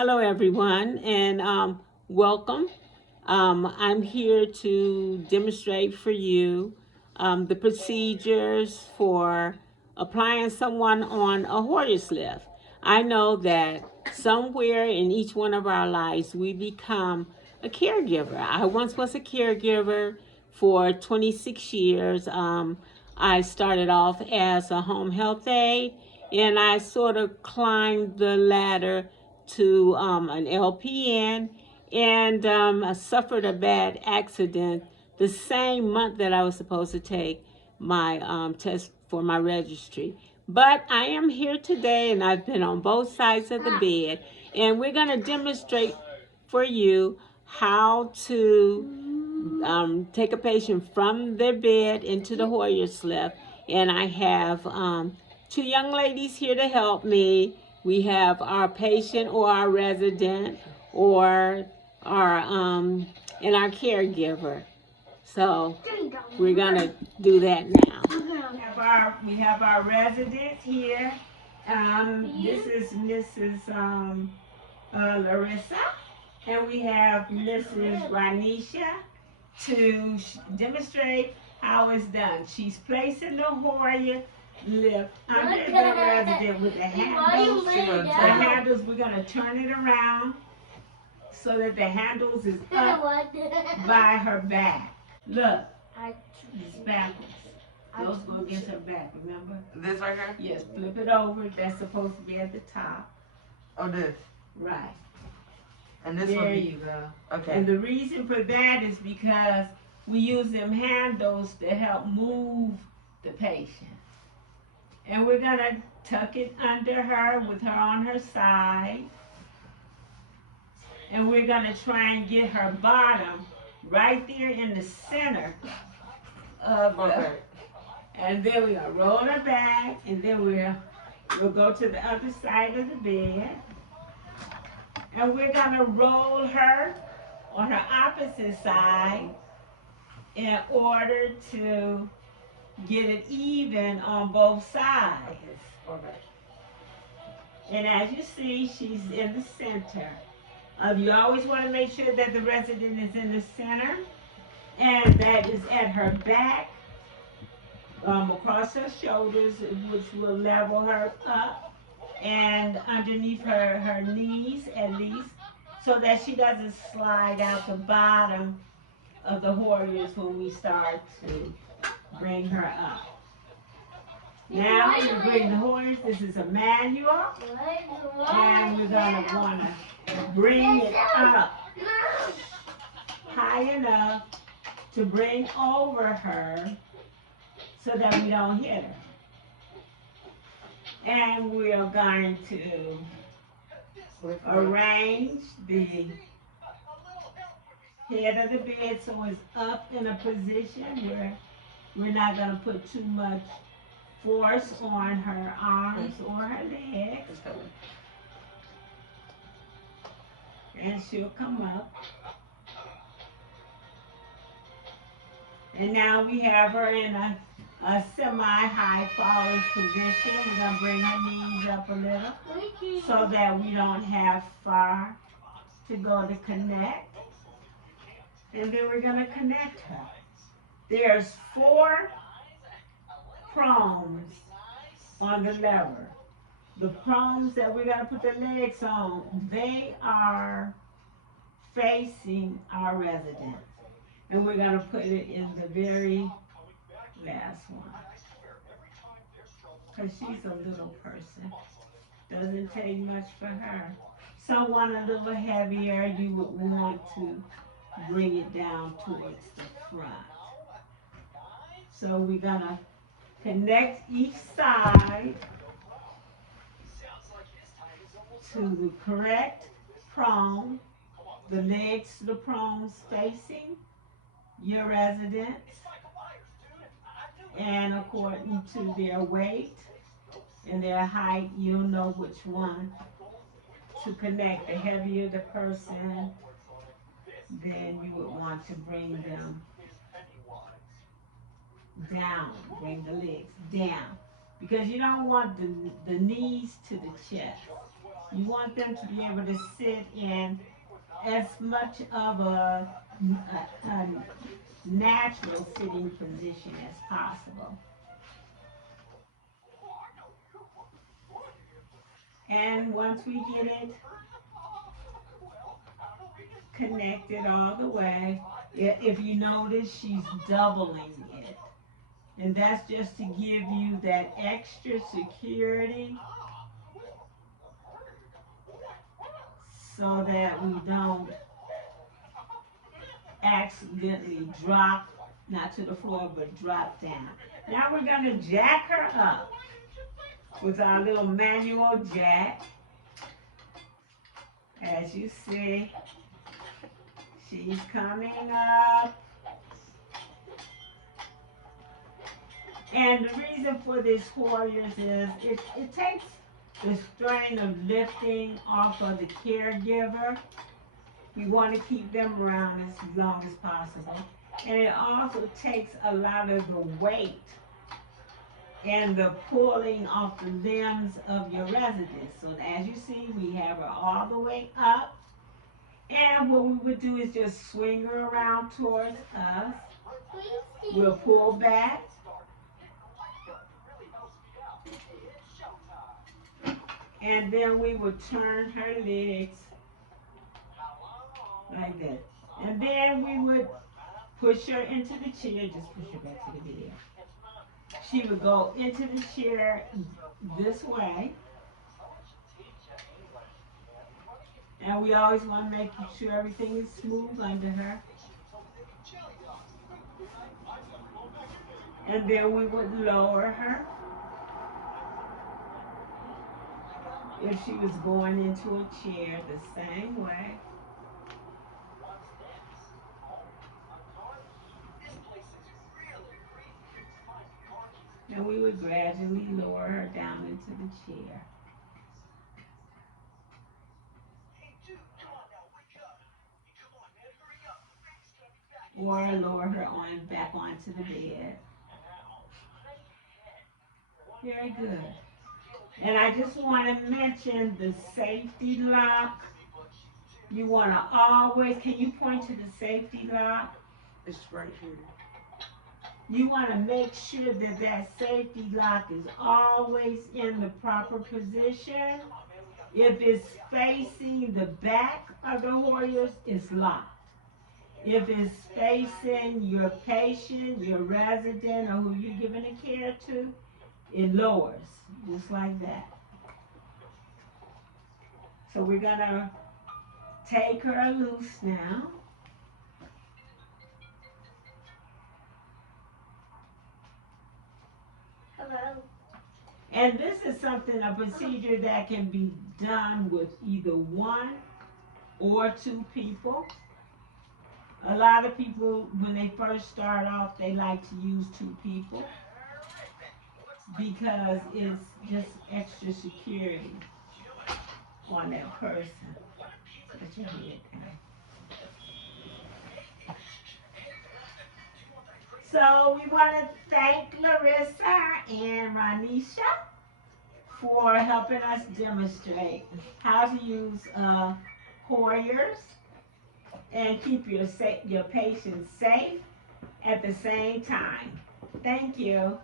Hello, everyone, and welcome. I'm here to demonstrate for you the procedures for applying someone on a Hoyer's lift. I know that somewhere in each one of our lives we become a caregiver. I once was a caregiver for 26 years. I started off as a home health aide, and I sort of climbed the ladder to an LPN, and I suffered a bad accident the same month that I was supposed to take my test for my registry. But I am here today, and I've been on both sides of the bed, and we're going to demonstrate for you how to take a patient from their bed into the Hoyer's lift. And I have two young ladies here to help me. We have our patient or our resident or our and our caregiver. So we're gonna do that now. We have our resident here. This is Mrs. Larissa, and we have Mrs. Ranisha to demonstrate how it's done. She's placing the Hoyer lift under the resident with the handles. We're gonna turn it around so that the handles is up by her back. Look, it's backwards. Those go against her back, remember? This right here? Yes, flip it over. That's supposed to be at the top. Oh, this. Right. And this There one. you go. Okay. And the reason for that is because we use them handles to help move the patient. And we're gonna tuck it under her with her on her side. And we're gonna try and get her bottom right there in the center of the, and then we're gonna roll her back, and then we'll go to the other side of the bed. And we're gonna roll her on her opposite side in order to get it even on both sides. And as you see, she's in the center. You always want to make sure that the resident is in the center, and that is at her back, across her shoulders, which will level her up, and underneath her knees at least, so that she doesn't slide out the bottom of the Hoyers when we start to bring her up. Now we bring the Hoyers. This is a manual, and we're gonna wanna bring it up high enough to bring over her so that we don't hit her. And we are going to arrange the head of the bed so it's up in a position where we're not going to put too much force on her arms or her legs. And she'll come up. And now we have her in a semi-high falling position. We're going to bring her knees up a little so that we don't have far to go to connect. And then we're going to connect her. There's 4 prongs on the lever. The prongs that we're going to put the legs on, they are facing our resident. And we're going to put it in the very last one. Because she's a little person. Doesn't take much for her. Someone a little heavier, you would want to bring it down towards the front. So we're going to connect each side to the correct prong, the legs to the prongs facing your residents, and according to their weight and their height, you'll know which one to connect. The heavier the person, then you would want to bring them down, bring the legs down, because you don't want the knees to the chest. You want them to be able to sit in as much of a natural sitting position as possible. And once we get it connected all the way, if you notice, she's doubling it. And that's just to give you that extra security so that we don't accidentally drop, not to the floor, but drop down. Now we're gonna jack her up with our little manual jack. As you see, she's coming up. And the reason for this, Warriors, is it takes the strain of lifting off of the caregiver. We want to keep them around as long as possible. And it also takes a lot of the weight and the pulling off the limbs of your residents. So as you see, we have her all the way up. And what we would do is just swing her around towards us. We'll pull back. And then we would turn her legs like this. And then we would push her into the chair. Just push her back to the video. She would go into the chair this way. And we always want to make sure everything is smooth under her. And then we would lower her. If she was going into a chair the same way. And we would gradually lower her down into the chair. Or lower her on back onto the bed. Very good. And I just want to mention the safety lock. You want to always, can you point to the safety lock? It's right here. You want to make sure that that safety lock is always in the proper position. If it's facing the back of the Warriors, it's locked. If it's facing your patient, your resident, or who you're giving the care to, it lowers, just like that. So we're gonna take her loose now. Hello. And this is something, a procedure that can be done with either one or two people. A lot of people, when they first start off, they like to use two people because it's just extra security on that person. Put your head down. So we want to thank Larissa and Ranisha for helping us demonstrate how to use Hoyers and keep your patients safe at the same time. Thank you.